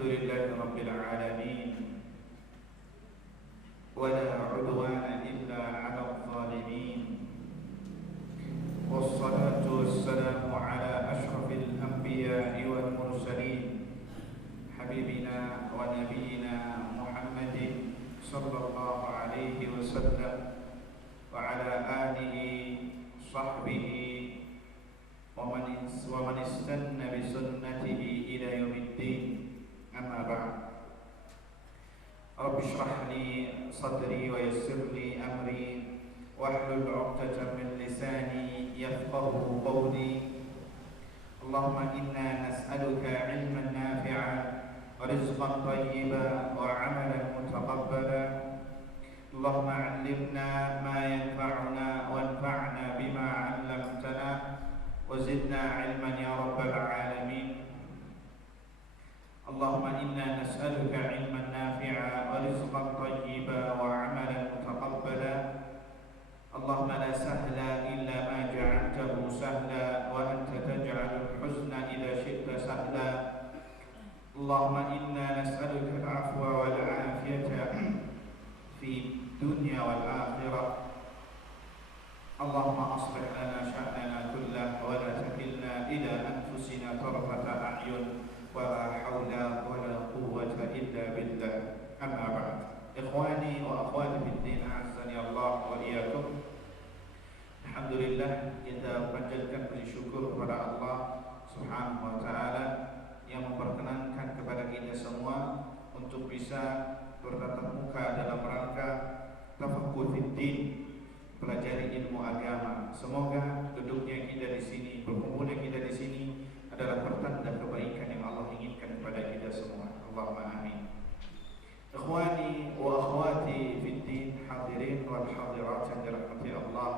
Alhamdulillahi Rabbil Alamin, wala udwana illa ala zalimin, wassalatu wassalamu ala ashrafil anbiya'i wal mursalin, habibina wa nabiyina Muhammadin sallallahu alaihi wasallam wa ala alihi sahbihi wa man istanna bi sunnatihi ila yaumiddin. Amma ba'd. Rabbi shrah li sadri wa yassir li amri wahlul 'uqdatam min lisani yafqahu qawli. Allahumma inna nas'aluka 'ilman nafi'an wa rizqan thayyiban wa 'amalan mutaqabbala. Allahumma 'allimna ma yanfa'una wanfa'na bima 'allamtana wa zidna 'ilman ya rabbal 'alamin. Allahumma inna nas'aluka 'ilman nafi'a wa rizqan thayyiban wa 'amalan mutaqabbala. Allahumma la sahla illa ma ja'altahu sahla wa anta taj'alul huzna idza syi'ta sahla. Allahumma inna nas'aluka al-'afwa wal 'afiyata fi dunya wal akhirah. Allahumma aslih lana sya'nana kullahu wa la takilna ila anfusina tarfata a'yun wa la hawla wa la quwwata illa billah. Amma ba'd. Ikhwani wa akhwati fid din, a'azzani Allah wa iyyakum. Alhamdulillah, kita panjatkan puji syukur kepada Allah Subhanahu wa taala yang memperkenankan kepada kita semua untuk bisa bertatap muka dalam rangka tafaqquh fid din, pelajari ilmu agama. Semoga duduknya kita di sini, berkumpulnya kita di sini adalah pertanda kebaikan yang Allah inginkan kepada kita semua. Allahumma amin. Ikhwani wa akhwati fid din, hadirin wal hadirat yang dirahmati Allah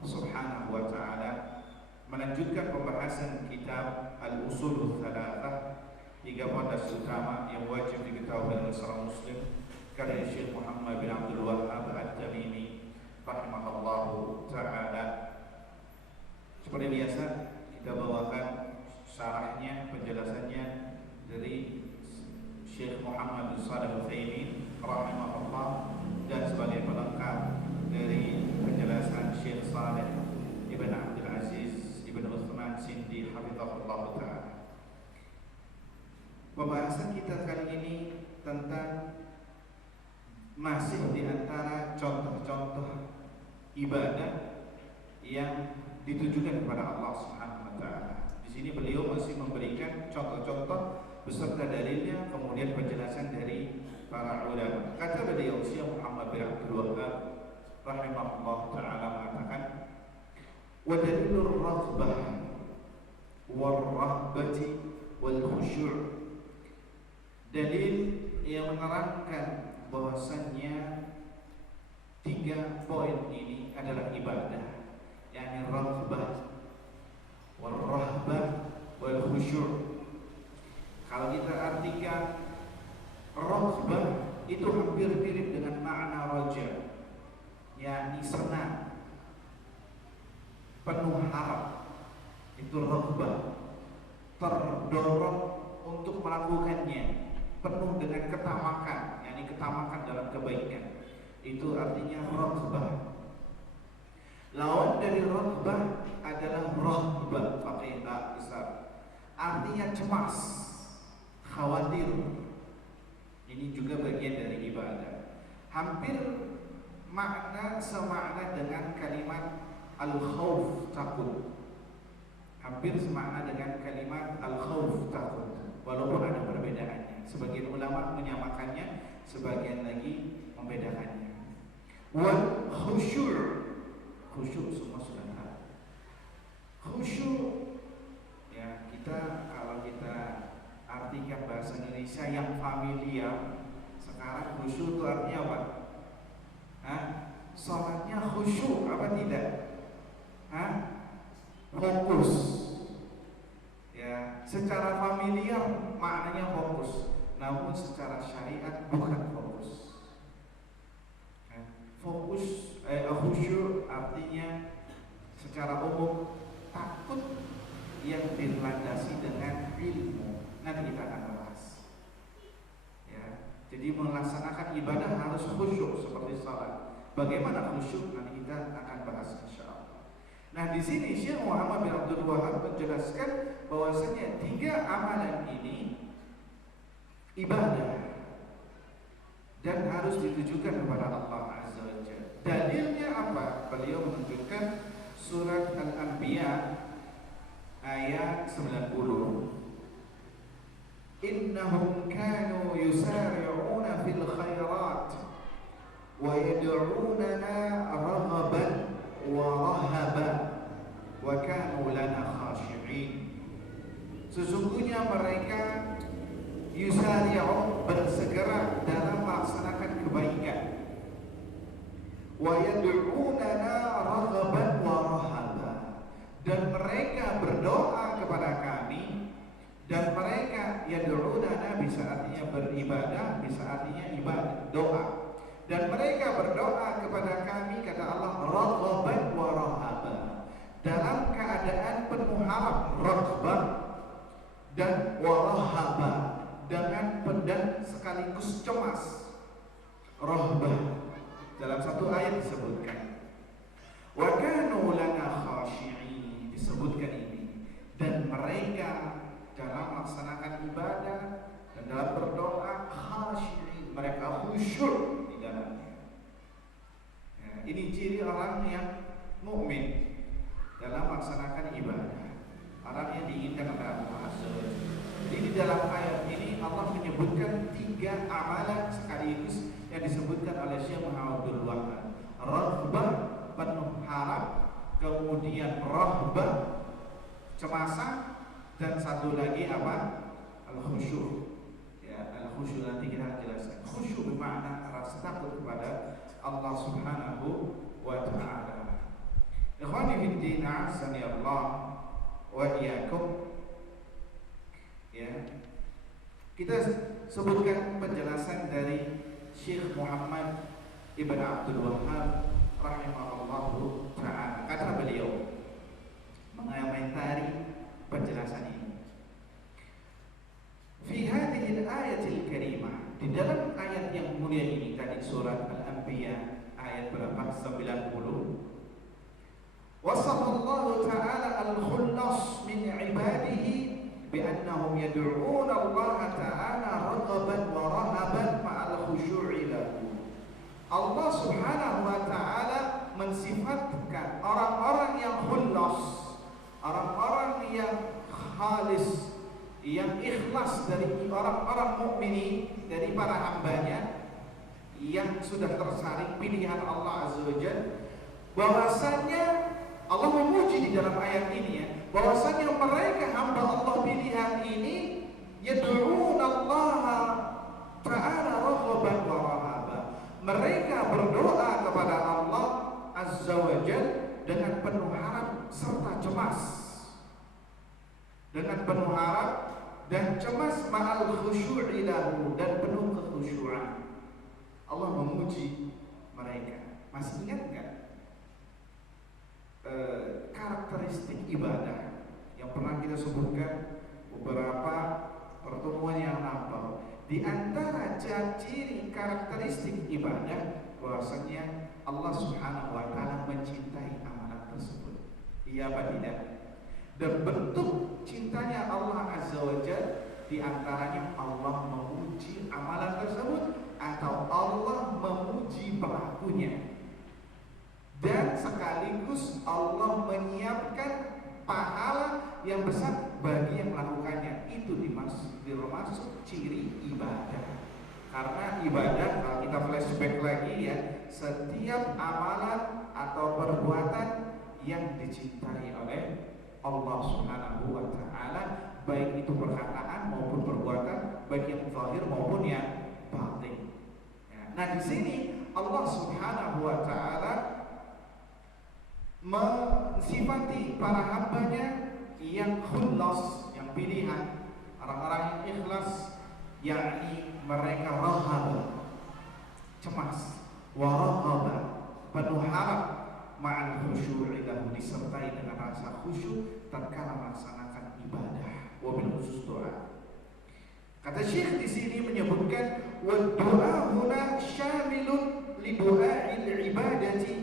Subhanahu wa taala, melanjutkan pembahasan kitab Al-Ushul Tsalatsah, 3 pondasi utama yang wajib diketahui oleh seorang muslim, karya Syekh Muhammad bin Abdul Wahhab At-Tamimi rahimahullahu taala. Seperti biasa, kita bawakan syarahnya, penjelasannya dari Syekh Muhammad bin Shalih Al-Utsaimin rahimahullah, dan sebagai pelengkap dari penjelasan Syekh Saleh Ibn Abdul Aziz Ibn Uthman Sindi hafizahullah ta'ala. Pembahasan kita kali ini tentang masih di antara contoh-contoh ibadah yang ditujukan kepada Allah Subhanahu wa taala. Di sini beliau masih memberikan contoh-contoh beserta dalilnya, kemudian penjelasan dari para ulama. Kata beliau Syekh Muhammad bin Abdul Wahhab rahimahullah taala mengatakan, wa dalilur raghbah war rahbati wal khusyu'. Dalil yang menerangkan bahwasannya 3 poin ini adalah ibadah, yakni raghbah war rahbah wal khusyu'. Kalau kita artikan raghbah itu hampir mirip dengan makna raja, yakni senang, penuh harap. Itu raghbah, terdorong untuk melakukannya, penuh dengan ketamakan, yakni ketamakan dalam kebaikan. Itu artinya raghbah. Lawan dari raghbah adalah rahbah, pakai ta besar, artinya cemas, khawatir. Ini juga bagian dari ibadah. Hampir makna semakna dengan kalimat al-khauf, takut. Hampir semakna dengan kalimat al-khauf, takut. Walaupun ada perbedaannya. Sebagian ulama menyamakannya, sebagian lagi membedakannya. Wal khusyu'. Khusyuk semua sudah tahu. Khusyuk, ya, kalau kita artikan bahasa Indonesia yang familiar sekarang, khusyuk itu artinya apa? Sholatnya khusyuk apa tidak? Fokus. Ya, secara familiar maknanya fokus, namun secara syariat bukan fokus. Fokus, khusyuk artinya secara umum takut yang dilandasi dengan ilmu. Nanti kita akan bahas. salat. Bagaimana khusyuk nanti kita akan bahas insyaallah. Nah, di sini Syekh Muhammad bin Abdul Wahab menjelaskan bahwasanya 3 amalan ini ibadah dan harus ditujukan kepada Allah Azza wa Jalla. Dalilnya apa? Beliau menunjukkan surat Al-Anbiya ayat 90. Innahum kanu yusari'una fil khairat wa yad'unana raghaban wa rahaban wa kanu lana khashi'in. Sesungguhnya mereka yusari'u bersegera dalam melaksanakan kebaikan, wa yad'unana raghaban wa rahaban, dan mereka berdoa kepada kami. Dan mereka yad'unana bisa artinya beribadah, bisa artinya ibadah, doa. Dan mereka berdoa kepada kami, kata Allah, raghaban wa rahaban, dalam keadaan penuh harap, raghbah dan wa rahaban, dengan dan sekaligus cemas, rahbah. Dalam satu ayat disebutkan wa kanu lana khashi'in, disebutkan ini, dan mereka dalam melaksanakan ibadah dan dalam berdoa khashi'in, mereka khusyuk di dalamnya. Ya, ini ciri orang yang mukmin dalam melaksanakan ibadah, orang yang diinginkan oleh Allah Azza wa Jalla. Jadi di dalam ayat ini Allah menyebutkan 3 amalan sekaligus yang disebutkan oleh Syekh Muhammad bin Wahab. Raghbah, penuh harap, kemudian rahbah, cemasan, dan satu lagi apa? Al-khusyuk. Ya, al-khusyuk nanti kita jelaskan. Khusyuk bermakna rasa takut kepada Allah Subhanahu wa ta'ala. Ikhwani fid din, a'azzani Allah wa iyyakum. Ya. Kita sebutkan penjelasan dari Syekh Muhammad Ibn Abdul Wahab rahimahullahu ta'ala. Kata beliau mengomentari penjelasan ini. Fi hadhihi al-ayatil karimah, di dalam ayat yang mulia ini tadi surat Al-Anbiya ayat berapa? 90. Wasallallahu ta'ala al-khullas min ibadihi bi annahum yad'una Allah ta'ala raghaban wa rahaban ma'al khusyu'i lahu. Allah Subhanahu wa ta'ala mensifatkan orang-orang yang khullas, orang-orang yang khalis, yang ikhlas dari orang-orang mukminin, dari para hambanya yang sudah tersaring pilihan Allah Azza wa Jalla, bahwasanya Allah memuji di dalam ayat ini ya, bahwasanya mereka hamba Allah pilihan ini yad'una Allah ta'ala raghaban wa rahaban, mereka berdoa kepada Allah Azza wa Jalla dengan penuh harap serta cemas, dengan penuh harap dan cemas, ma'al khusyu'i lahu, dan penuh kekhusyuan. Allah memuji mereka. Masih ingat enggak karakteristik ibadah yang pernah kita sebutkan beberapa pertemuan yang lampau? Di antara ciri karakteristik ibadah bahwasanya Allah Subhanahu wa ta'ala mencintai amalan tersebut. Iya apa tidak? Dan bentuk cintanya Allah Azza wa Jalla di antaranya Allah memuji amalan tersebut atau Allah memuji pelakunya. Dan sekaligus Allah menyiapkan pahala yang besar bagi yang melakukannya. Itu termasuk ciri ibadah. Karena ibadah, kalau kita flashback lagi ya, setiap amalan atau perbuatan yang dicintai oleh Allah Subhanahu wa ta'ala, baik itu perkataan maupun perbuatan, baik yang zahir maupun yang batin. Nah, di sini Allah Subhanahu wa ta'ala mensifati para hambanya yang khullas, yang pilihan, orang-orang yang ikhlas, yakni mereka rahaba, cemas, wa rahaba, penuh harap, ma'al khusyu'i lahu, disertai dengan rasa khusyuk tatkala melaksanakan ibadah, wabil khusus doa. Kata Syekh di sini menyebutkan wa du'a huna syamilun li du'a'il ibadati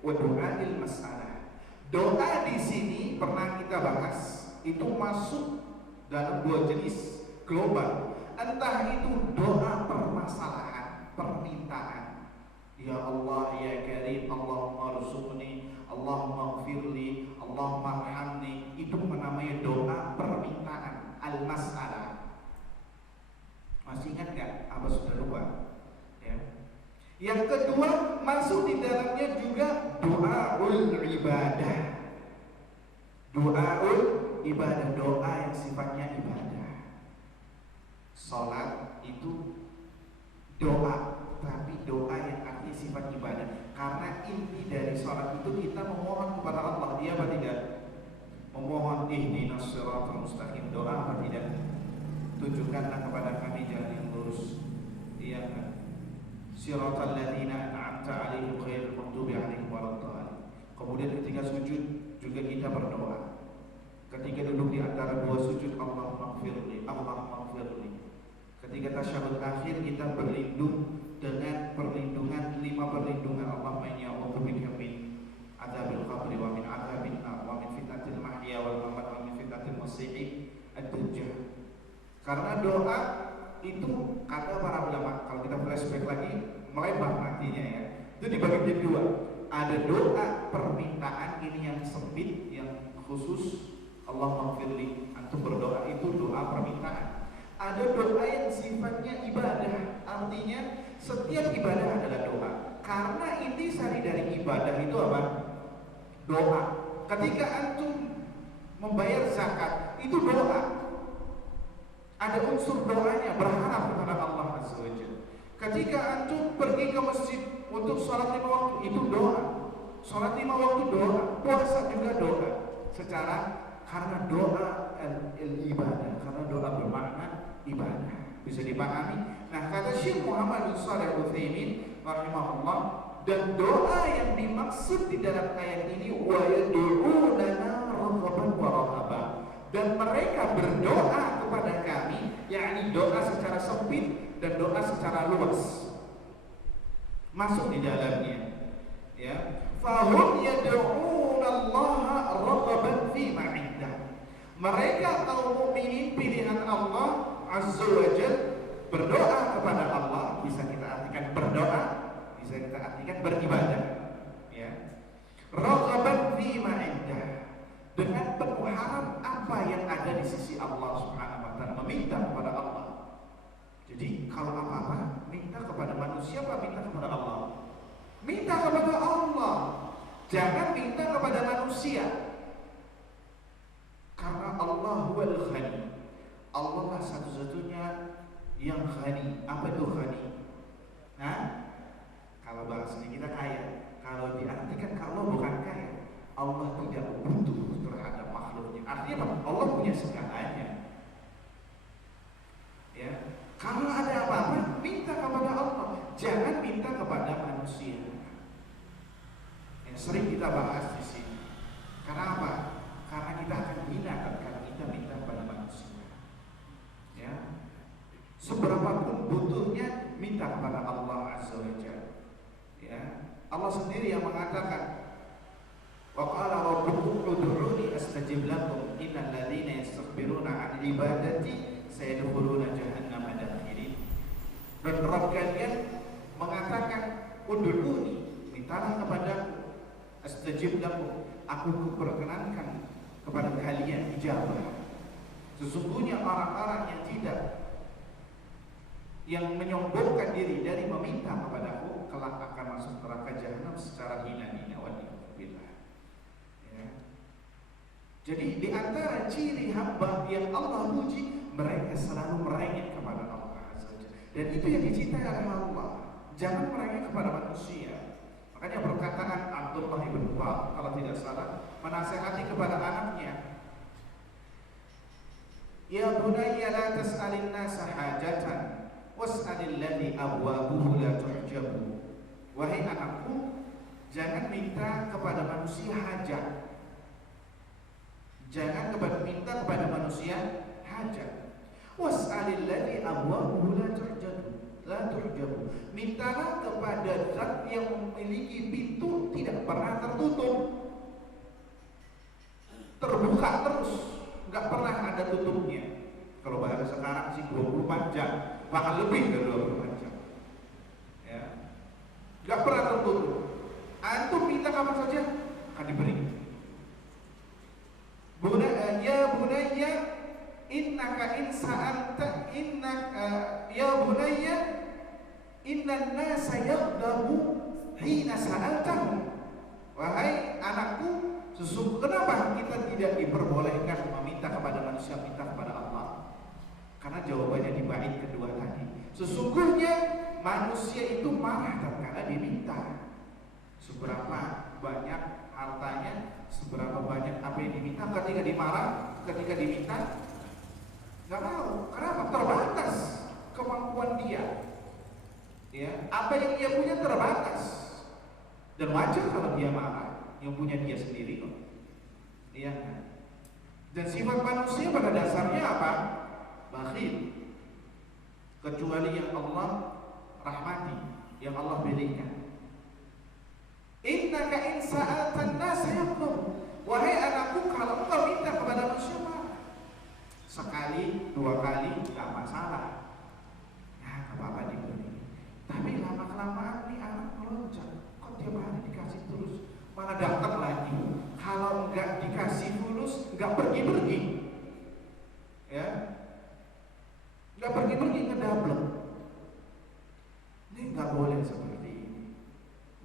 wa du'a'il mas'alah. Doa di sini pernah kita bahas itu masuk dalam dua jenis global. Entah itu doa permasalahan, permintaan. Ya Allah ya Karim, Allahumma rzuqni, Allahumma ighfirli, Allahumma arhamni. Itu namanya doa permintaan, al-mas'alah. Masih ingat gak? Apa sudah lupa? Ya. Yang kedua masuk di dalamnya juga doaul ibadah. Doaul ibadah, doa yang sifatnya ibadah. Salat itu doa, tapi doa yang artinya sifat ibadah. Karena inti dari salat itu kita memohon kepada Allah, iya apa tidak? Memohon ihdinas siratal mustaqim, doa apa tidak? Tunjukkanlah kepada kami jalan yang lurus. Iya kan? Siratal ladzina an'amta 'alaihim ghairil maghdubi 'alaihim waladdallin. Kemudian ketika sujud juga kita berdoa. Ketika duduk di antara dua sujud, Allahumma ighfirli, Allahumma ighfirli. Ketika tasyahud akhir kita berlindung dengan perlindungan 5 perlindungan. Allahumma inni a'udzubika min adzabil qabri wa min adzabin nar wa min fitnatil mahya wal mamat wa min fitnatil masiih ad-dajjal. Karena doa itu kata para ulama, kalau kita flashback lagi melebar artinya ya. Itu dibagi menjadi dua. Ada doa permintaan, ini yang sempit, yang khusus, Allahumma ighfirli. Antum berdoa itu doa permintaan. Ada doa yang sifatnya ibadah, artinya setiap ibadah adalah doa. Karena intisari dari ibadah itu apa? Doa. Ketika antum membayar zakat, itu doa. Ada unsur doanya, berharap kepada Allah Azza wa Jalla. Ketika antum pergi ke masjid untuk sholat 5 waktu, itu doa. Sholat 5 waktu doa, puasa juga doa. Secara karena doa ibadah, karena doa bermakna ibadah. Bisa dipahami? Nah, kata Syekh Muhammad bin Shalih Al-Utsaimin rahimahullah, dan doa yang dimaksud di dalam ayat ini wa yad'unana raghaban wa rahaban, dan mereka berdoa kepada kami, yakni doa secara sempit dan doa secara luas. Masuk di dalamnya. Ya. Fahum yad'una Allah raghaban fi ma 'indah. Mereka kaum mukminin pilihan Allah Azza wa Jalla berdoa kepada Allah, bisa kita artikan berdoa, bisa kita artikan beribadah, ya. Raghaban fi ma 'indah, dengan penuh harap apa yang ada di sisi Allah Subhanahu wa taala, meminta kepada Allah. Jadi kalau apa-apa minta kepada manusia apa minta kepada Allah? Minta kepada Allah. Jangan minta kepada manusia. Karena Allah huwal ghani. Allah lah satu-satunya yang ghani. Apa itu ghani? Nah, kalau bahasanya kita kaya. Kalau diartikan kalau bukan kaya, Allah tidak butuh terhadap makhluknya. Artinya apa? Allah punya segalanya. Ya. Kalau ada apa-apa, minta kepada Allah. Jangan minta kepada manusia. Yang sering kita bahas di sini. Karena apa? Karena kita akan hina kalau kita minta kepada manusia. Ya. Seberapapun butuhnya, minta kepada Allah Azza wa Jalla. Ya. Allah sendiri yang mengatakan, wa qala rabbukum ud'uni astajib lakum innal ladzina yastakbiruna 'an ibadati sayadkhuluna jahannama dakhirin. Dan Rabb kalian mengatakan ud'uni, mintalah kepadaku, astajib lakum, aku perkenankan kepada kalian ijabah. Sesungguhnya orang-orang yang tidak, yang menyombongkan diri dari meminta kepadaku, kelak akan masuk neraka jahanam secara hina-hina. Waliyahillah. Ya. Jadi di antara ciri hamba yang Allah puji, mereka selalu merengek kepada Allah Azza wa Jalla. Dan itu yang dicintai oleh Allah. Jangan merengek kepada manusia. Makanya perkataan Abdullah ibn Wahab kalau tidak salah menasihati kepada anaknya, ya bunayya la tas'alin nasa hajatan was'alil ladzi abwabuhu la tuhjabu. Wahai anakku, jangan minta kepada manusia hajat. Jangan minta kepada manusia hajat. Was'alil ladzi abwabuhu la tuhjabu. La la tuhjabu. Mintalah kepada zat yang memiliki pintu tidak pernah tertutup, terbuka terus, nggak pernah ada tutupnya. Kalau bahasa sekarang sih 24 jam, bahkan lebih dari 24 jam. Ya, nggak pernah tertutup. Antum minta kapan saja akan diberi. Ya bunayya innaka in sa'alta ya bunayya innan nasa yaghdabu hina sa'altahu. Wahai anakku, kenapa kita tidak diperbolehkan meminta kepada manusia, minta kepada Allah? Karena jawabannya di bait kedua tadi. Sesungguhnya manusia itu marah tatkala diminta. Seberapa banyak hartanya, seberapa banyak apa yang diminta, ketika diminta nggak mau. Kenapa? Terbatas kemampuan dia. Ya, apa yang dia punya terbatas. Dan wajar kalau dia marah, yang punya dia sendiri kok. Iya kan? Dan sifat manusia pada dasarnya apa? Bakhil. Kecuali yang Allah rahmati, yang Allah berikan. Innaka in sa'altan nas yaqum. Wahai anakku, kalau engkau minta kepada manusia marah. Sekali, 2 kali enggak masalah. Nah, enggak apa-apa diberi. Tapi lama-kelamaan nih anak melonjak. Kok tiap hari dikasih terus, malah datang lagi. Kalau enggak dikasih fulus, enggak pergi-pergi. Ya. Enggak pergi-pergi, ngedablek. Ini enggak boleh seperti ini.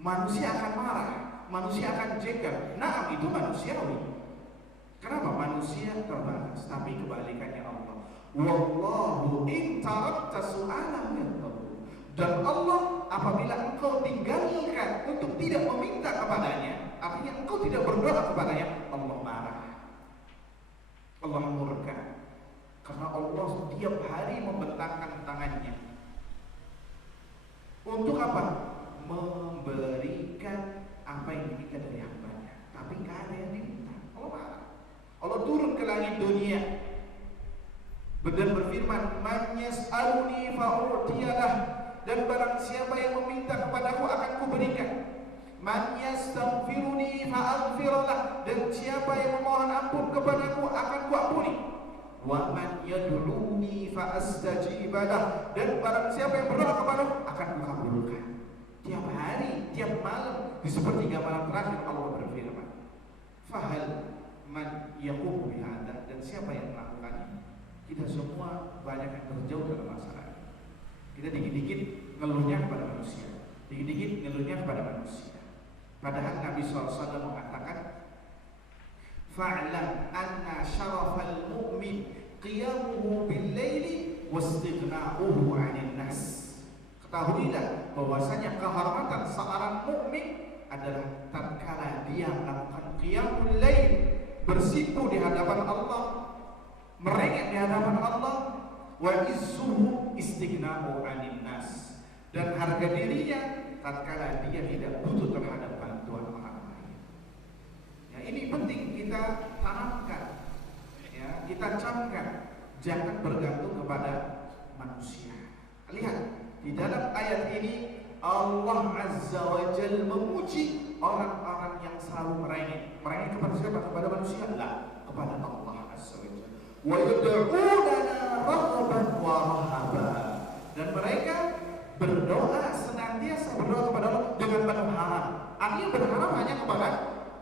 Manusia akan marah, manusia akan jeger. Nah, itu manusiawi. Kenapa? Manusia terbatas, tapi kebalikannya Allah. Wallahu in tarakta su'alahu yaqbalu. Dan Allah apabila engkau tinggalkan untuk tidak meminta kepadanya, artinya engkau tidak berdoa kepadanya, Allah marah, Allah murka. Karena Allah setiap hari membentangkan tangannya. Untuk apa? Memberikan apa yang diminta dari hambanya, tapi nggak ada yang diminta. Allah marah. Allah turun ke langit dunia dan berfirman, "Man yas'aluni fa'utiyalah." Dan barang siapa yang meminta kepadaku akan kuberikan. "Man yastaghfiruni fa'aghfirlah." Dan siapa yang memohon ampun kepadaku akan kuampuni. "Wa man yad'uni fa'astajibalah." Dan barang siapa yang berdoa kepadaku akan kukabulkan. Tiap hari, tiap malam, di sepertiga malam terakhir Allah berfirman, "Fahal man yaqumu bihadza." Dan siapa yang melakukannya? Kita semua banyak yang terjauh dalam masalah. Kita dikit-dikit ngeluhnya kepada manusia, dikit-dikit ngeluhnya kepada manusia. Padahal Nabi SAW mengatakan, "Fa'lam anna syarafal mu'min qiyamuhu bil-laili wastighna'uhu 'anil nas." Ketahuilah bahwasanya kehormatan seorang mukmin adalah tatkala dia melakukan qiyamul lail, bersimpu di hadapan Allah, merengek di hadapan Allah, wa izzuhu istighna'u 'anil nas, dan harga dirinya tatkala dia tidak butuh terhadap bantuan orang lain. Ya, ini penting kita tanamkan, ya, kita camkan, jangan bergantung kepada manusia. Lihat di dalam ayat ini Allah Azza wa Jalla memuji orang-orang yang selalu merengek. Merengek kepada siapa? Kepada manusia? Lah, kepada Allah Azza wa Jalla. Wa yad'unana raghaban wa rahaba. Dan mereka berdoa, senantiasa berdoa kepada Allah dengan penuh harap. Artinya berharap hanya kepada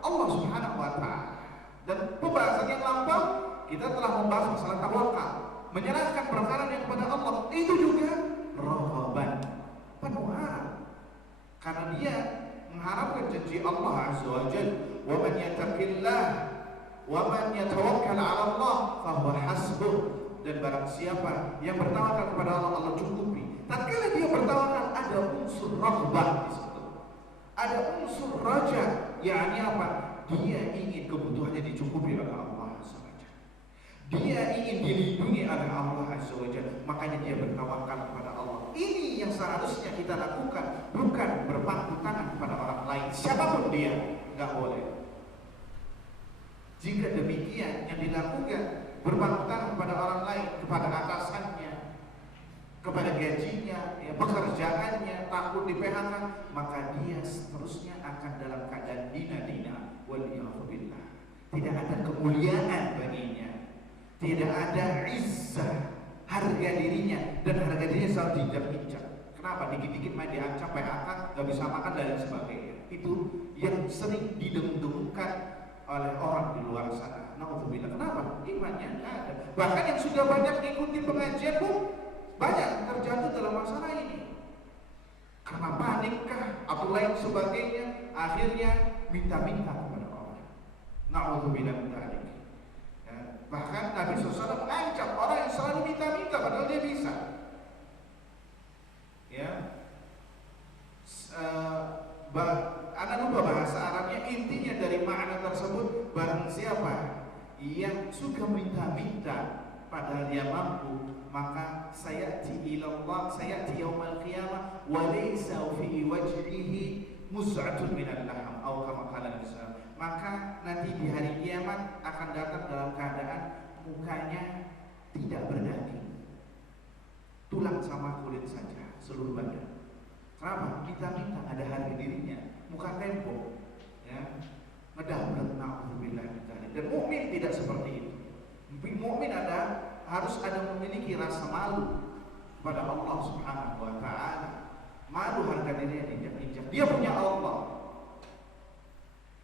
Allah Subhanahu wa taala. Dan pembahasan yang lampau kita telah membahas masalah tawakal, menyerahkan perkara yang kepada Allah. Itu juga raghaban, penuh harap, karena dia mengharapkan janji Allah Azza wa Jalla, "Wa man yattaqillah wa man yatawakkal 'ala Allah fa huwa hasbuh." Dan barang siapa yang bertawakal kepada Allah, Allah cukupi. Tatkala dia bertawakal, ada unsur raghbah di situ, ada unsur raja, yakni apa? Dia ingin kebutuhannya dicukupi oleh Allah Azza wa Jalla. Dia ingin dilindungi oleh Allah Azza wa Jalla, makanya dia bertawakal kepada Allah. Ini yang seharusnya kita lakukan, bukan berpangku tangan kepada orang lain, siapapun dia, nggak boleh. Jika demikian yang dilakukan, berpangku tangan kepada orang lain, kepada atasannya, kepada gajinya, ya, pekerja pekerjaannya, takut di PHK, maka dia seterusnya akan dalam keadaan dina-dina. Waliyahzubillah. Tidak ada kemuliaan baginya, tidak ada izzah, harga dirinya, dan harga dirinya selalu diinjak-injak. Kenapa? Dikit-dikit main diancam PHK, gak bisa makan dan lain sebagainya. Itu yang sering didengdengkan oleh orang di luar sana. Nauzubillah. Kenapa? Imannya nggak ada. Bahkan yang sudah banyak mengikuti pengajian pun banyak terjatuh dalam masalah ini. Karena panikkah atau lain sebagainya, akhirnya minta-minta kepada orang. Nauzubillah min dzalik. Ya, bahkan Nabi SAW mengancam orang yang selalu minta-minta padahal dia bisa. Ya, Anda lupa bahasa Arabnya, intinya dari makna tersebut, barang siapa yang suka minta-minta padahal dia mampu, maka sayati ilallah, sayati yaumal qiyamah wa laysa fi wajhihi mus'atun minal laham atau kama qala Nabi. Maka nanti di hari kiamat akan datang dalam keadaan mukanya tidak berdaging, tulang sama kulit saja seluruh badan. Kenapa? Minta-minta, ada harga dirinya, muka tembok, ya, ngedabrak. Nauzubillah min dzalik. Dan mukmin tidak seperti itu. Mukmin harus ada memiliki rasa malu kepada Allah Subhanahu wa taala. Malu harga dirinya diinjak-injak. Dia punya Allah.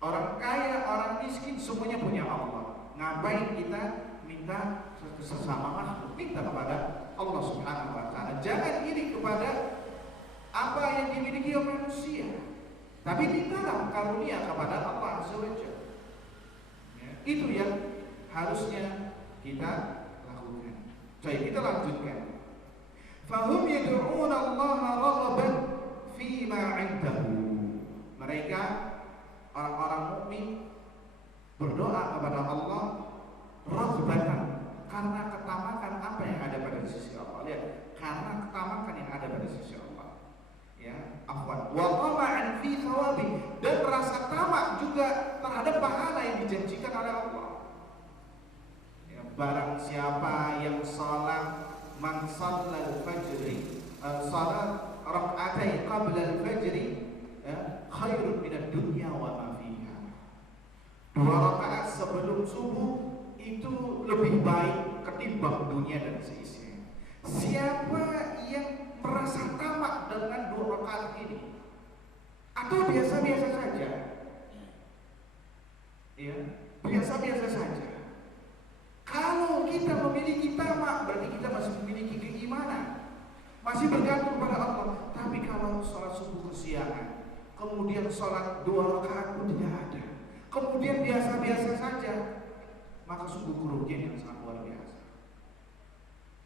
Orang kaya, orang miskin, semuanya punya Allah. Ngapain kita minta sesama makhluk? Minta kepada Allah Subhanahu wa taala. Jangan iri kepada apa yang dimiliki oleh manusia, tapi mintalah karunia kepada Allah Azza wa Jalla. Ya, itu yang harusnya kita lakukan. Jadi kita lanjutkan. Fahum yad'una Allah raghaban fi ma 'indahu. Mereka orang-orang mukmin berdoa kepada Allah raghbatan, karena ketamakan apa yang ada pada sisi Allah. Lihat, karena ketamakan yang ada pada sisi Allah. Ya, afwan. Wa tama'an fi thawabi, dan rasa tamak juga terhadap pahala yang dijanjikan oleh Allah. Ya, barang siapa yang salat man shallal fajri, salat rak'atai qabla al-fajri, ya, khairun minad dunya wa ma fiha. 2 rakaat sebelum subuh itu lebih baik ketimbang dunia dan seisinya. Siapa yang merasa tamak dengan 2 rakaat ini atau biasa-biasa saja, ya, biasa-biasa saja. Kalau kita memiliki tamak, berarti kita masih memiliki keimanan, masih bergantung pada Allah. Tapi kalau sholat subuh kesiangan, kemudian sholat 2 rakaat pun tidak ada, kemudian biasa-biasa saja, maka sungguh kerugian yang sangat luar biasa.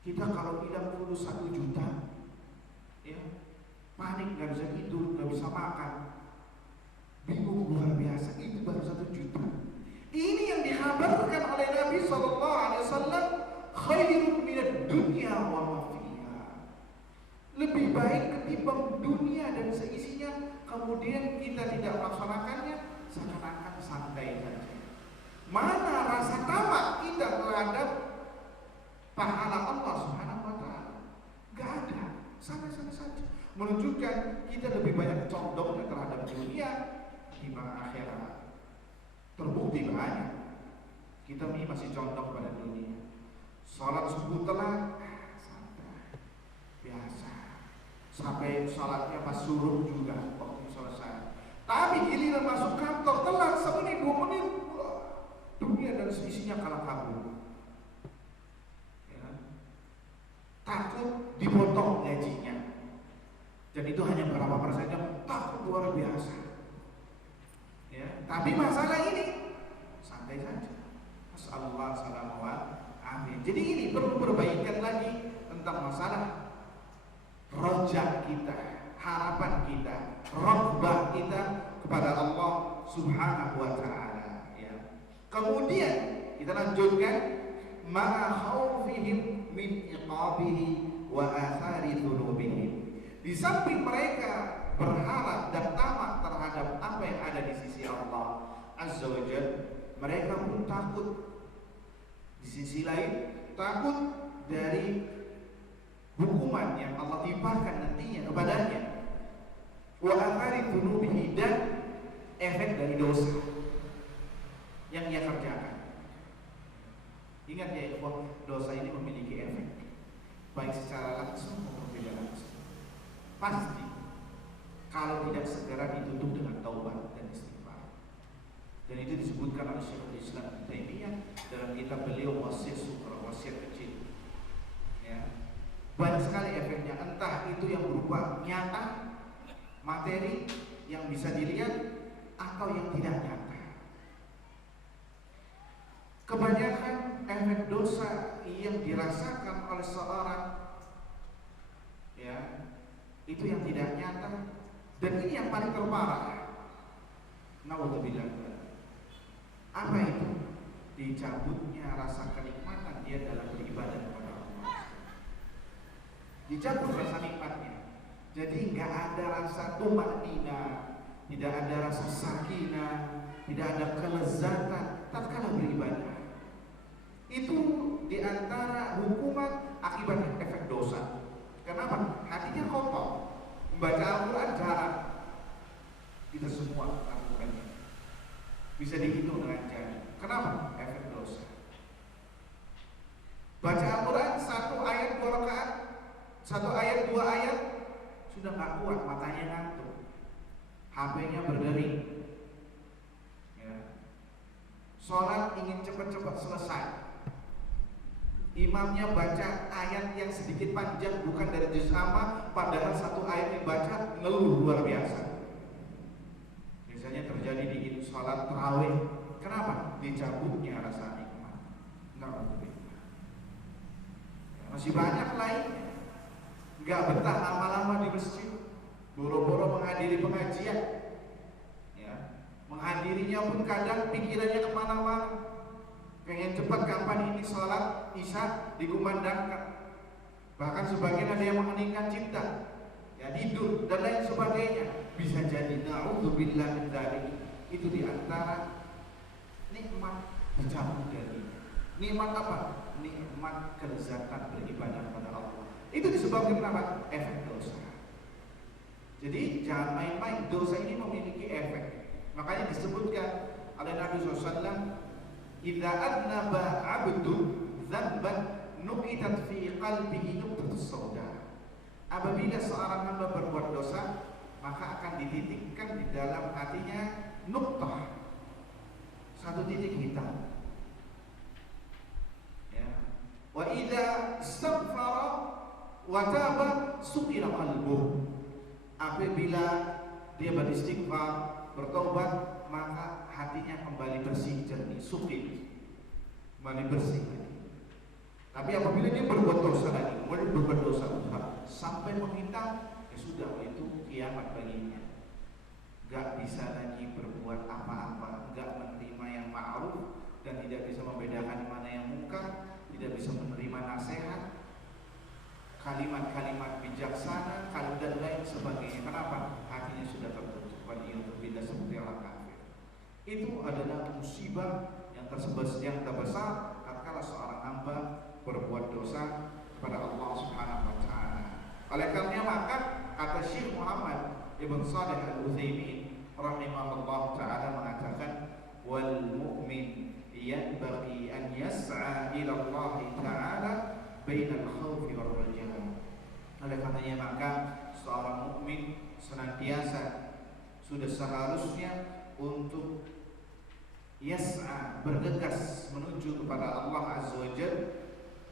Kita kalau hilang fulus 1 juta, ya, panik, gak bisa tidur, gak bisa makan, bingung luar biasa. Itu baru 1 juta. Ini yang dikabarkan oleh Nabi SAW, khairun minad dunya wa ma fiha. Lebih baik ketimbang dunia dan seisinya. Kemudian kita tidak melaksanakannya, seakan-akan santai saja. Mana rasa tamak kita terhadap pahala Allah Subhanahu wa taala? Gak ada. Sama-sama saja, menunjukkan kita lebih banyak condongnya terhadap dunia dibanding akhirat. Terbukti banyak kita ini masih condong pada dunia. Sholat subuh telat, santai, biasa. Sampai sholatnya pas suruh juga waktu selesai. Tapi giliran masuk kantor telat 1 menit 2 menit, dunia dan seisinya kalah kabur. Takut dipotong gajinya, dan itu hanya berapa persennya, takut luar biasa. Ya, tapi masalah ini santai saja. Masallallahu salamu amin. Jadi ini perlu perbaikan lagi tentang masalah rojak kita, harapan kita, raghbah kita kepada Allah Subhanahu wa taala. Ya. Kemudian kita lanjutkan, ma'a khaufihim min iqabihi wa athari dhunubihim. Di samping mereka berharap dan tamak terhadap apa yang ada di sisi Allah Azza wa Jalla, mereka pun takut di sisi lain, takut dari hukuman yang Allah timpakan nantinya kepadanya. Wa athari dzunubihi, dan efek dari dosa yang ia kerjakan. Ingat ya ikhwan, dosa ini memiliki efek, baik secara langsung maupun tidak langsung. Pasti kalau tidak segera ditutup dengan taubat dan istighfar. Dan itu disebutkan oleh Syekhul Islam Ibnu Taimiyah dalam kitab beliau Wasiat Sughra, wasiat kecil. Ya. Banyak sekali efeknya, entah itu yang berupa nyata, materi yang bisa dilihat, atau yang tidak nyata. Kebanyakan efek dosa yang dirasakan oleh seorang, ya, itu yang tidak nyata, dan ini yang paling terparah. Naudzubillah. Apa itu? Dicabutnya rasa kenikmatan dia dalam beribadah kepada Allah. Dicabut rasa nikmatnya. Jadi nggak ada rasa tumanina, tidak ada rasa sakinah, tidak ada kelezatan tatkala beribadah. Itu diantara hukuman akibat efek dosa. Kenapa? Hatinya kotor, membaca Al-Quran jarang. Kita semua lakukannya, bisa dihitung dengan jari. Kenapa? Efek dosa. Baca Al-Quran 1 ayat 2 rakaat, 1 ayat 2 ayat, sudah nggak kuat, matanya ngantuk, HP-nya berdering, ya. Sholat ingin cepat-cepat selesai. Imamnya baca ayat yang sedikit panjang, bukan dari juz amma, padahal 1 ayat yang baca ngeluh luar biasa. Biasanya terjadi di sholat tarawih. Kenapa? Dicabutnya rasa nikmat. Masih banyak lainnya. Nggak betah lama-lama di masjid, boro-boro menghadiri pengajian, ya. Menghadirinya pun kadang pikirannya kemana-mana, pengen cepat kapan ini sholat isya dikumandangkan. Bahkan sebagian ada yang mengeningkan cipta, ya, tidur dan lain sebagainya. Bisa jadi naudzubillah min dzalik, itu diantara nikmat dicabut dari. Nikmat apa? Nikmat kelezatan beribadah kepada Allah. Itu disebabkan apa? Efek dosa. Jadi jangan main-main, dosa ini memiliki efek. Makanya disebutkan oleh Nabi SAW, idza adnaba 'abdu dzanban nuqitat fi qalbihi nuqtatus sauda. Apabila seorang hamba berbuat dosa, maka akan dititikkan di dalam hatinya nuqtah, 1 titik hitam. Ya. Wa idza istaghfara wa taba sukira qalbuh. Apabila dia beristighfar, bertobat, maka hatinya kembali bersih, jernih, suci, kembali bersih. Tapi apabila dia berbuat dosa lagi, kemudian berbuat dosa sampai menghitam, ya sudah, itu kiamat baginya. Gak bisa lagi berbuat apa-apa, gak menerima yang ma'ruf, dan tidak bisa membedakan mana yang munkar, tidak bisa menerima nasihat, kalimat-kalimat bijaksana, kalimat dan lain sebagainya. Kenapa? Hatinya sudah tertutup. Waliyadzubillah, seperti orang kafir. Itu adalah musibah yang terbesar tatkala seorang hamba berbuat dosa kepada Allah Subhanahu wa taala. Oleh karena maka kata Syekh Muhammad Ibn Shalih Al-Utsaimin rahimahullah taala mengatakan, wal mu'min yanbaghi an yas'a ila Allah taala bainal khaufi war raja. Oleh karenanya maka seorang mukmin senantiasa sudah seharusnya untuk yas'a, bergegas menuju kepada Allah Azza wa Jalla,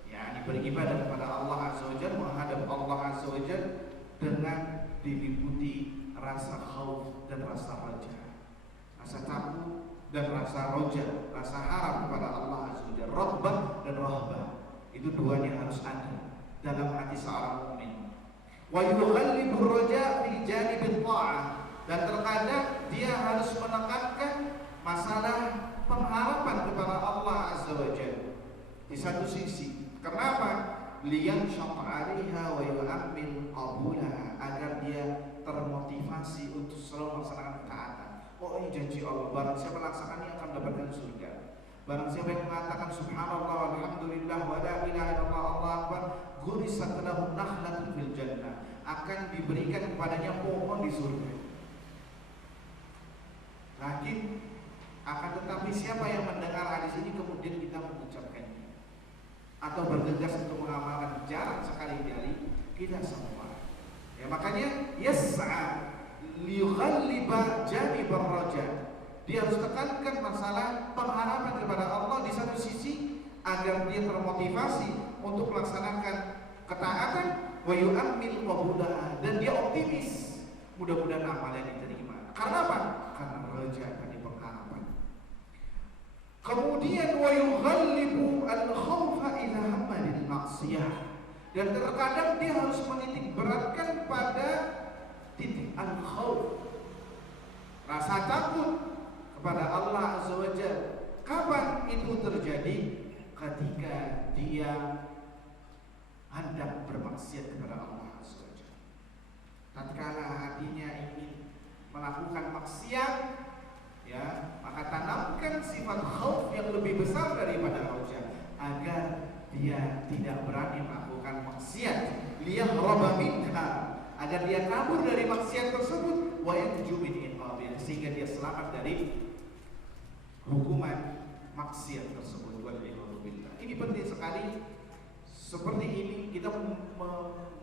yakni beribadah kepada Allah Azza wa Jalla, menghadap Allah Azza wa Jalla dengan diliputi rasa khauf dan rasa raja, rasa takut dan rasa roja, rasa harap kepada Allah Azza wa Jalla. Raghbah dan rahbah, itu duanya harus ada dalam hati seorang mukmin. Wa yughallibu ar-raja' fi janib ta'ah, dan terkadang dia harus menekankan masalah pengharapan kepada Allah Azza wa Jalla di satu sisi. Kenapa? Liyanshaq 'alaiha wa yu'ammil qabulaha, agar dia termotivasi untuk selalu melaksanakan ketaatan. Oh, ini janji Allah, barang siapa melaksanakannya akan mendapatkan surga. Barang siapa yang mengatakan subhanallah walhamdulillah wa la ilaha illallah Allahu akbar, ghurisat lahu nakhlatun fil jannah, akan diberikan kepadanya pohon di surga. Lakin akan tetapi siapa yang mendengar hadis ini kemudian kita mengucapkannya atau bergegas untuk mengamalkan, jarang sekali dari kita semua. Ya makanya yas'a liyughalliba janibar raja. Dia harus tekankan masalah pengharapan kepada Allah di satu sisi agar dia termotivasi untuk melaksanakan ketaatan, wa yu'ammil qabulah, dan dia optimis mudah-mudahan amalnya diterima. Karena apa? Karena raja tadi pengharapan. Kemudian wa yughallibu al-khawfa ila hamalil maksiyah, dan terkadang dia harus menitik beratkan pada titik al-khawf, rasa takut kepada Allah Azza wa Jalla. Kapan itu terjadi? Ketika dia hendak bermaksiat kepada Allah Azza wa Jalla. Tatkala hatinya ingin melakukan maksiat, ya, maka tanamkan sifat khauf yang lebih besar daripada raja agar dia tidak berani melakukan maksiat, liyahraba minha, agar dia kabur dari maksiat tersebut, wa yanju min iqabiha, sehingga dia selamat dari hukuman maksiat tersebut. Ini penting sekali. Seperti ini kita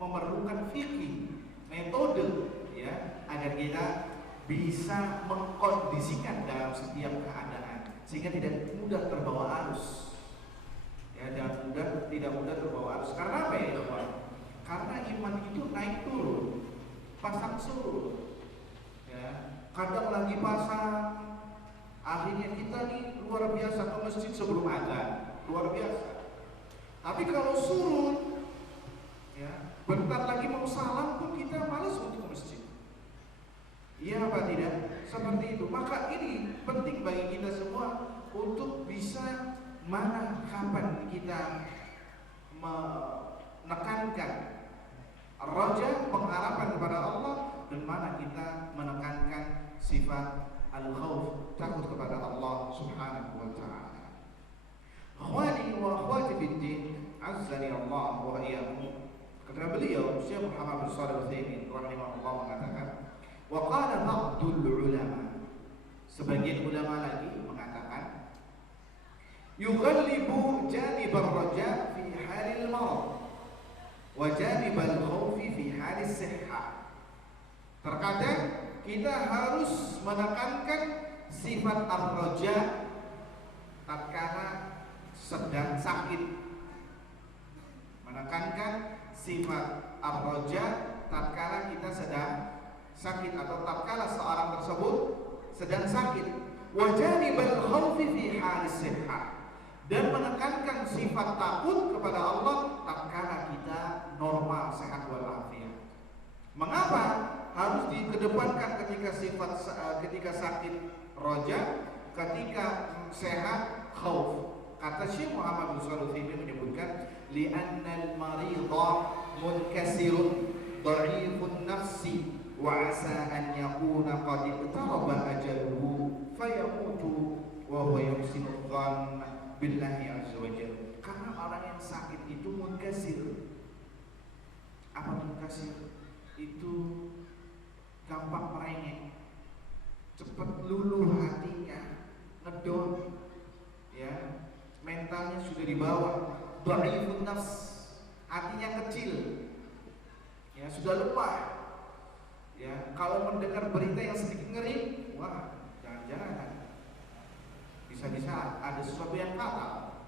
memerlukan fikih, metode, ya, agar kita bisa mengkondisikan dalam setiap keadaan sehingga tidak mudah terbawa arus, ya, dan tidak mudah terbawa arus. Karena apa ya, Pak? Karena iman itu naik turun, pasang surut, ya. Kadang lagi pasang, akhirnya kita nih luar biasa ke masjid sebelum azan, luar biasa. Tapi kalau surut, ya, bentar lagi mau salam pun kita malas untuk ke masjid. Iya apa tidak? Seperti itu. Maka ini penting bagi kita semua untuk bisa mana kapan kita menekankan raja, pengharapan kepada Allah, dan mana kita menekankan sifat al-khawf, takut kepada Allah Subhanahu wa ta'ala. Akhwani wa akhwati fiddin, azzani Allah wa iyyakum. Kata beliau Syekh Muhammad bin Shalih Al-Utsaimin rahimahullah mengatakan, wa qala ba'dul ulama, sebagian ulama lagi mengatakan, yughallibu janibar raja fi halil marad wa janibal khawfi fi halis sihhah. Terkadang kita harus menekankan sifat ar-raja tatkala sedang sakit, menekankan sifat ar-raja tatkala kita sedang sakit atau tatkala seorang tersebut sedang sakit, wa janibal khawfi fi halis sihhah, dan menekankan sifat takut kepada Allah tatkala kita normal, sehat walafiat. Mengapa harus dikedepankan ketika sakit raja, ketika sehat khauf? Kata Syekh Muhammad bin Shalih Al-Utsaimin menyebutkan, li'annal maridha munkasirun dha'ifun nafsi wa 'asa an yakuna qad iqtaraba ajaluhu fayamutu wa huwa yuhsinu dhanna billahi azza wa jalla. Karena orang yang sakit itu munkasir. Apa munkasir? Itu gampang merengek, cepat luluh hatinya, ngedon, ya, mentalnya sudah di bawah, dhaifun nafs, hatinya kecil, ya, sudah lemah, ya. Kalau mendengar berita yang sedikit ngeri, wah, jangan-jangan bisa-bisa ada sesuatu yang fatal.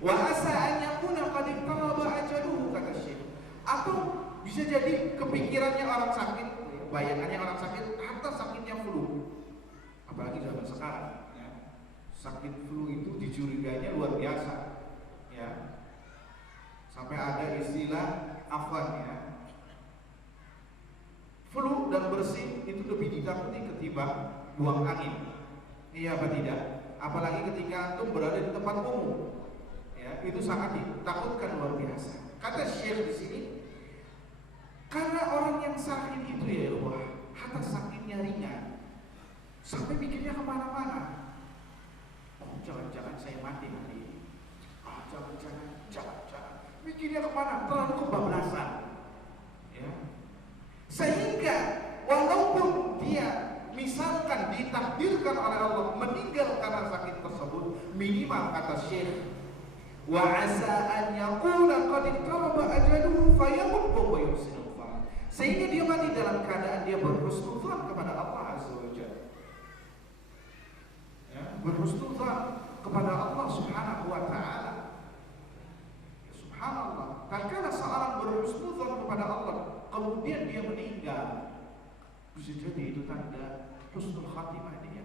Wa asa an yakuna qad iqtaraba ajaluhu, kata Syekh. Atau bisa jadi kepikirannya orang sakit, bayangannya orang sakit, atau sakitnya flu. Apalagi zaman sekarang, ya. Sakit flu itu dicurigainya luar biasa, ya. Sampai ada istilah afwan, ya. Flu dan bersin itu lebih ditakuti ketimbang buang angin. Iya apa tidak? Apalagi ketika antum berada di tempat umum, ya, itu sangat ditakutkan luar biasa. Kata Syekh di sini, karena orang yang sakit itu, ya Allah, hatta sakitnya ringan, sampai mikirnya kemana-mana. Oh, jangan-jangan saya mati hari ini. Jangan-jangan, mikirnya kemana? Terlalu kebablasan, ya. kata Syekh, wa asa an yaqula qad iqtaraba ajaluhu fayamut wa yuhsinu dzan, sehingga dia mati dalam keadaan dia berhusnudzan kepada Allah Azza wa Jalla, ya, berhusnudzan kepada Allah Subhanahu wa taala. Ya, subhanallah, tatkala seorang berhusnudzan kepada Allah kemudian dia meninggal, bisa jadi itu tanda husnul khatimah dia,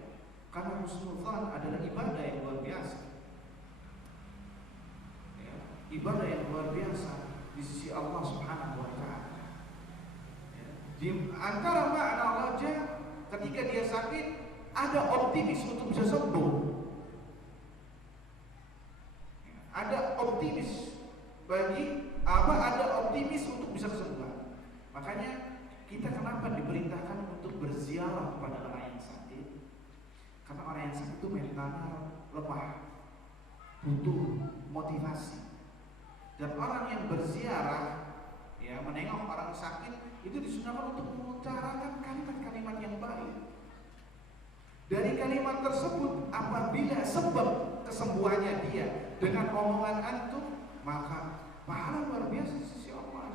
karena husnudzan adalah ibadah yang luar biasa. Ibadah yang luar biasa di sisi Allah Subhanahu wa taala. Di antara makna raja ketika dia sakit ada optimis untuk bisa sembuh. Ada optimis ada optimis untuk bisa sembuh. Makanya kita kenapa diperintahkan untuk berziarah kepada orang yang sakit? Karena orang yang sakit itu mentalnya lemah, butuh motivasi. Dan orang yang berziarah, ya, menengok orang sakit itu disunahkan untuk mengutarakan kalimat-kalimat yang baik. Dari kalimat tersebut, apabila sebab kesembuhannya dia dengan omongan antum, maka pahala luar biasa di sisi Allah.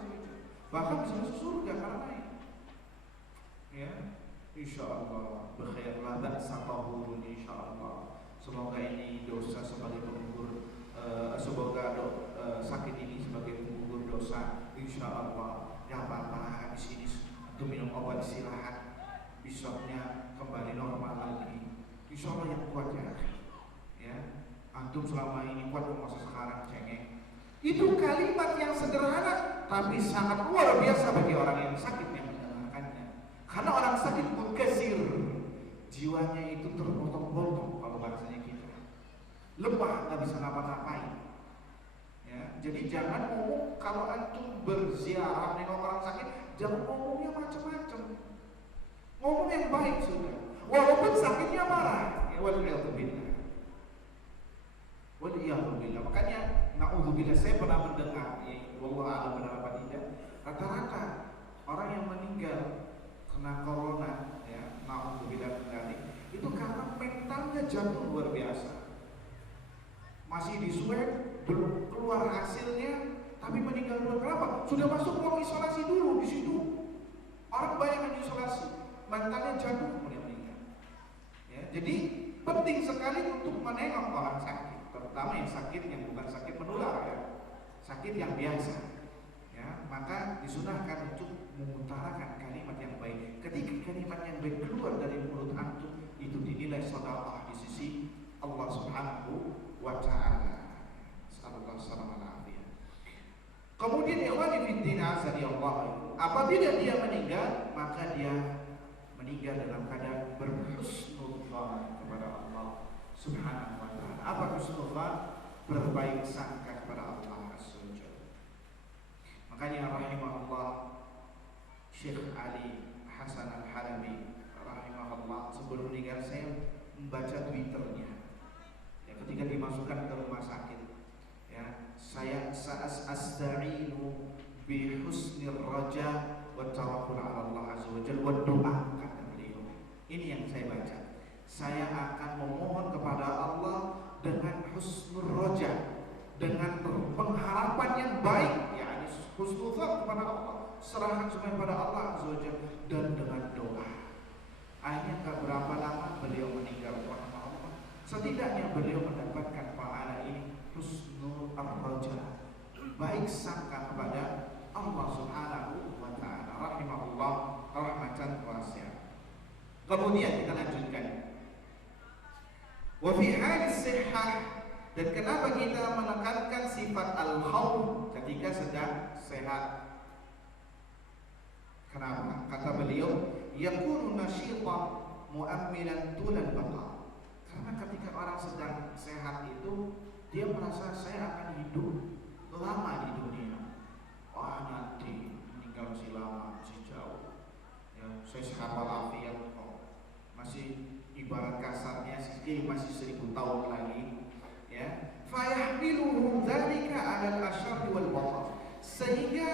Bahkan bisa masuk surga karena ini. Ya, insyaallah bikhairlah ba'satahurun insyaallah. Semoga ini dosa sebagai penggugur, semoga sakit ini sebagai penggugur dosa. Insyaallah ya apa-apa habis ini untuk minum obat istirahat, besoknya kembali normal lagi. Insyaallah yang kuat ya. Antum selama ini kuat, masa sekarang cengeng. Itu kalimat yang sederhana tapi sangat luar biasa bagi orang yang sakit yang mendengarkannya. Karena orang sakit mengkesir, jiwanya itu terpotong-potong kalau bahasanya kita. Lemah, nggak bisa ngapa-ngapain. Ya, jadi jangan ngomong kalau antum berziarah nengok orang sakit, jangan ngomongnya macam-macam. Ngomong yang baik sudah. Walaupun sakitnya marah. Ya, waliyahzubillah. Waliyahzubillah. Makanya naudzubillah, saya pernah mendengar, ya, wallahu a'lam benar apa tidak, rata-rata orang yang meninggal kena corona, ya, naudzubillah itu karena mentalnya jatuh luar biasa. Masih di swab, belum keluar hasilnya, tapi meninggal dulu. Kenapa? Sudah masuk ruang isolasi dulu di situ. Orang banyak yang isolasi, mentalnya jatuh kemudian meninggal. Ya, jadi penting sekali untuk menengok orang sakit, terutama yang sakit yang bukan sakit menular, ya, sakit yang biasa. Ya, maka disunahkan untuk mengutarakan kalimat yang baik. Ketika kalimat yang baik keluar dari mulut antum, itu dinilai sedekah di sisi Allah Subhanahu wa ta'ala. Sallallahu alaihi wasallam. Kemudian ikhwani fiddin azani Allah, apabila dia meninggal, maka dia meninggal dalam keadaan berhusnudzan kepada Allah Subhanahu wa ta'ala. Apa husnudzan? Berbaik sangka kepada Allah Azza wa Jalla. Makanya rahimahullah Syekh Ali Hasan Al-Halabi rahimahullah sebelum meninggal, saya membaca Twitternya. Ketika dimasukkan ke rumah sakit, ya, saya asta'inu bi husnir raja wa tawakkul 'ala Allah azza wa jalla wa doa, kata beliau. Ini yang saya baca. Saya akan memohon kepada Allah dengan husnur raja, dengan pengharapan yang baik, yakni husnudzan kepada Allah, serahkan semua kepada Allah azza wa jalla, dan dengan doa. Akhirnya tak berapa lama beliau meninggal. Setidaknya beliau mendapatkan pahala ini, husnul ar-raja, baik sangka kepada Allah Subhanahu wa ta'ala, rahimahullah rahmatan wasi'ah. Kemudian kita lanjutkan. Wa fi halis sihhah, dan kenapa kita menekankan sifat al-khawf ketika sedang sehat? Kenapa? Kata beliau, yakunu nasyitan mu'ammilan tulal baqa. Karena ketika orang sedang sehat itu, dia merasa saya akan hidup lama di dunia. Wah, nanti meninggal masih lama, masih jauh. Ya, saya sehat walafiat kok. Masih ibarat kasarnya masih 1000 tahun lagi. Ya, fayahmiluhu dzalika 'ala al-asyarri wal batal. Sehingga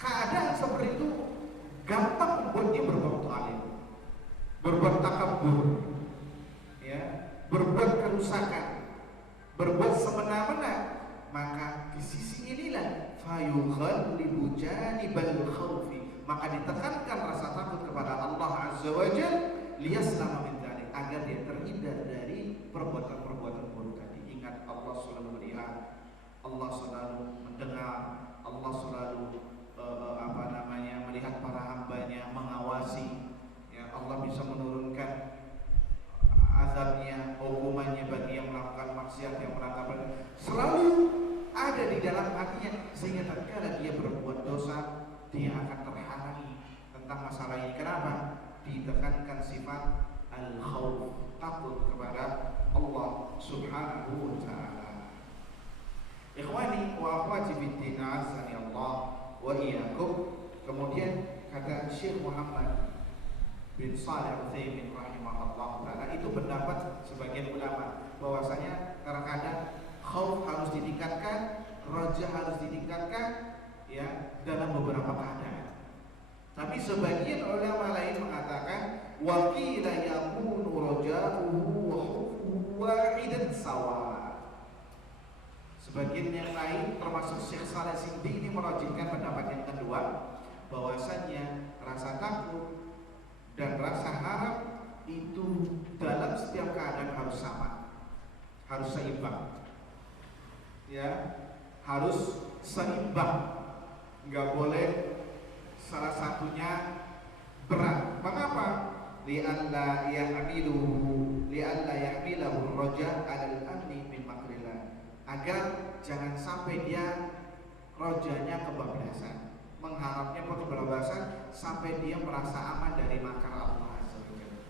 keadaan seperti itu gampang membuat dia berbuat alim, berbuat takabur, ya, berbuat kerusakan, berbuat semena-mena, maka di sisi inilah fayughallibu janibal khawfi, maka ditekankan rasa takut kepada Allah Azza wa Jalla liyaslama min dzalik, agar dia terhindar dari perbuatan-perbuatan buruk tadi. Ingat, Allah selalu melihat, Allah selalu mendengar, Allah selalu melihat para hambanya, mengawasi. Ya, Allah bisa menurunkan azabnya, hukumannya bagi yang melakukan maksiat, yang melakukan, selalu ada di dalam hatinya, sehingga tatkala dia berbuat dosa, dia akan terhalangi tentang masalah ini. Kenapa? Ditekankan sifat al-khawf, takut kepada Allah Subhanahu wa ta'ala. Ikhwani wa akhwati fiddin, azani Allah wa iyyakum. Kemudian kata Syekh Muhammad bin Shalih Al-Utsaimin rahimahullah taala, itu pendapat sebagian ulama bahwasanya kadang-kadang khauf harus ditingkatkan, raja harus ditingkatkan, ya, dalam beberapa keadaan. Tapi sebagian ulama lain mengatakan wa qila yakunu raja'uhu wa khawfuhu wahidan sawa. Sebagian yang lain termasuk Syekh Shalih Sindi ini merajihkan pendapat yang kedua, bahwasanya rasa takut dan rasa harap itu dalam setiap keadaan harus sama, harus seimbang, ya, harus seimbang, nggak boleh salah satunya berat. Mengapa? Li'alla yahmiluhu raja 'alal amni min makrillah, agar jangan sampai dia rojanya kebablasan, mengharapnya kebablasan sampai dia merasa aman dari makar Allah Azza wa Jalla,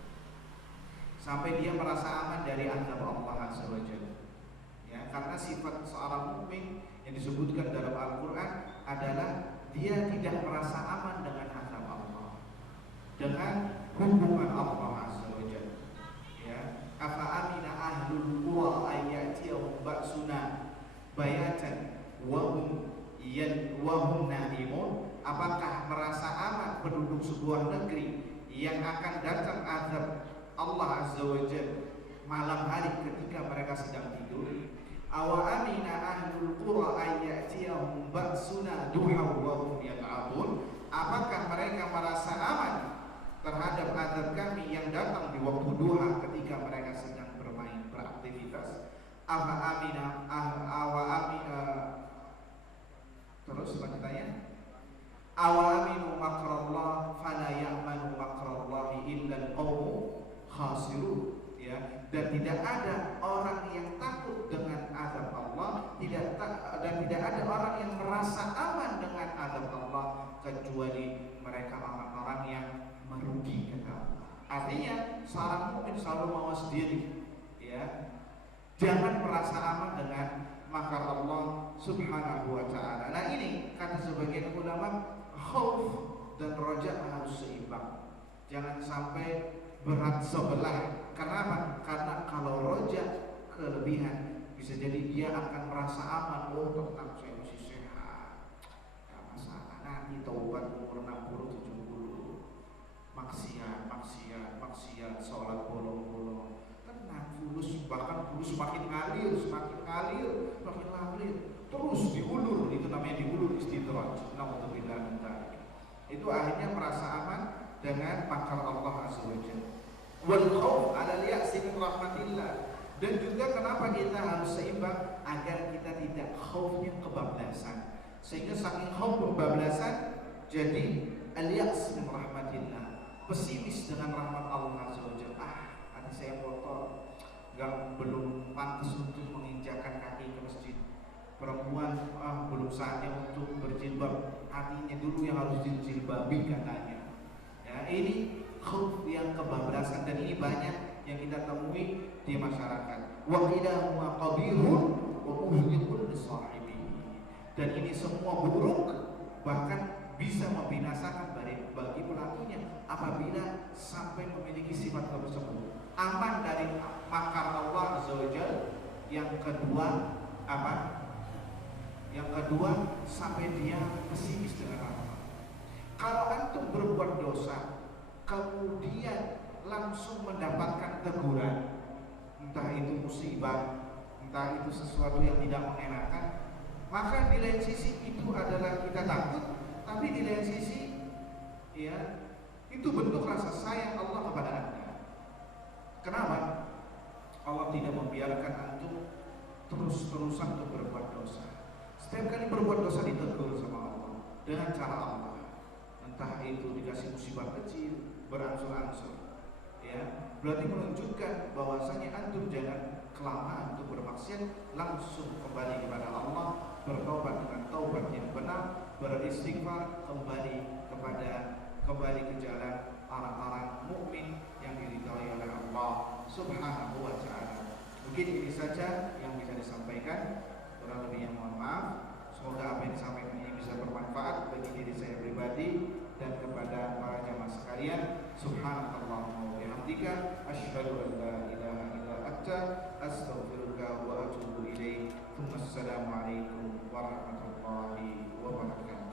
sampai dia merasa aman dari azab Allah Azza wa Jalla. Ya, karena sifat seorang mukmin yang disebutkan dalam Al-Quran adalah dia tidak merasa aman dengan azab Allah, dengan hukuman Allah Azza wa Jalla. Ya, afa amina ahlul qura ayyatiyahum ba'suna bayatan wa hum na'imun. Apakah merasa aman penduduk sebuah negeri yang akan datang azab Allah Azza wa Jalla malam hari ketika mereka sedang tidur? Awa amina ahlul qura ayyatiyahum ba'suna duha wa hum yal'abun. Apakah mereka merasa aman terhadap azab kami yang datang di waktu duha ketika mereka sedang bermain, beraktivitas? Terus lanjutannya, awaminu makrallah fala ya'manu makrallahi illa al-qawmu khasirun. Ya, dan tidak ada orang yang takut dengan azab Allah, dan tidak ada orang yang merasa aman dengan azab Allah kecuali mereka orang-orang yang merugi, kata Allah. Artinya seorang mukmin selalu mau sendiri, ya, jangan merasa aman dengan makar Allah Subhanahu wa ta'ala. Nah, ini kata sebagian ulama, khauf dan roja harus seimbang, jangan sampai berat sebelah. Kenapa? Karena kalau roja kelebihan, bisa jadi dia akan merasa aman. Oh, tenang, saya masih sehat, gak masalah, nanti taubat umur 60, 70, maksiat, sholat bolong-bolong, tenang, fulus, bahkan fulus makin ngalir, terus diulur. Itu namanya diulur istidraj. Nauzubillah min dzalik. Itu akhirnya merasa aman dengan makar Allah Azza wa Jalla. Wal khauf 'ala al-ya'si min rahmatillah. Dan juga kenapa kita harus seimbang, agar kita tidak khaufnya kebablasan, sehingga saking khauf kebablasan jadi al-ya's min rahmatillah, pesimis dengan rahmat Allah Azza wa Jalla. Hati saya kotor, belum pantas untuk menginjakkan kaki ke masjid. Perempuan belum saatnya untuk berjilbab, hatinya dulu yang harus dijilbabi katanya. Ya, ini khauf yang kebablasan, dan ini banyak yang kita temui di masyarakat. Wa qidahuma qabihun wa muhliqun lisahibihi. Dan ini semua buruk, bahkan bisa membinasakan bagi pelakunya apabila sampai memiliki sifat tersebut. Aman dari makar Allah Azza wa Jalla. Yang kedua apa? Yang kedua, sampai dia pesimis dengan Allah. Kalau antum berbuat dosa, kemudian langsung mendapatkan teguran, entah itu musibah, entah itu sesuatu yang tidak mengenakan, maka di lain sisi itu adalah kita takut, tapi di lain sisi ya itu bentuk rasa sayang Allah kepada Anda. Kenapa? Allah tidak membiarkan antum terus-terusan untuk berbuat dosa. Setiap kali berbuat dosa ditegur sama Allah dengan cara Allah. Entah itu dikasih musibah kecil, berangsur-angsur, ya, berarti menunjukkan bahwasanya antum jangan kelamaan untuk bermaksiat, langsung kembali kepada Allah, bertobat dengan taubat yang benar, beristighfar, kembali ke jalan orang-orang mukmin yang diridhai oleh Allah Subhanahu wa taala. Mungkin ini saja yang bisa disampaikan, kurang lebihnya mohon maaf. Semoga apa yang disampaikan ini bisa bermanfaat bagi diri saya pribadi dan kepada para jamaah sekalian. Subhanallahumma wa bihamdika asyhadu an la ilaha illa anta astaghfiruka wa atubu ilaik. Assalamualaikum warahmatullahi wabarakatuh.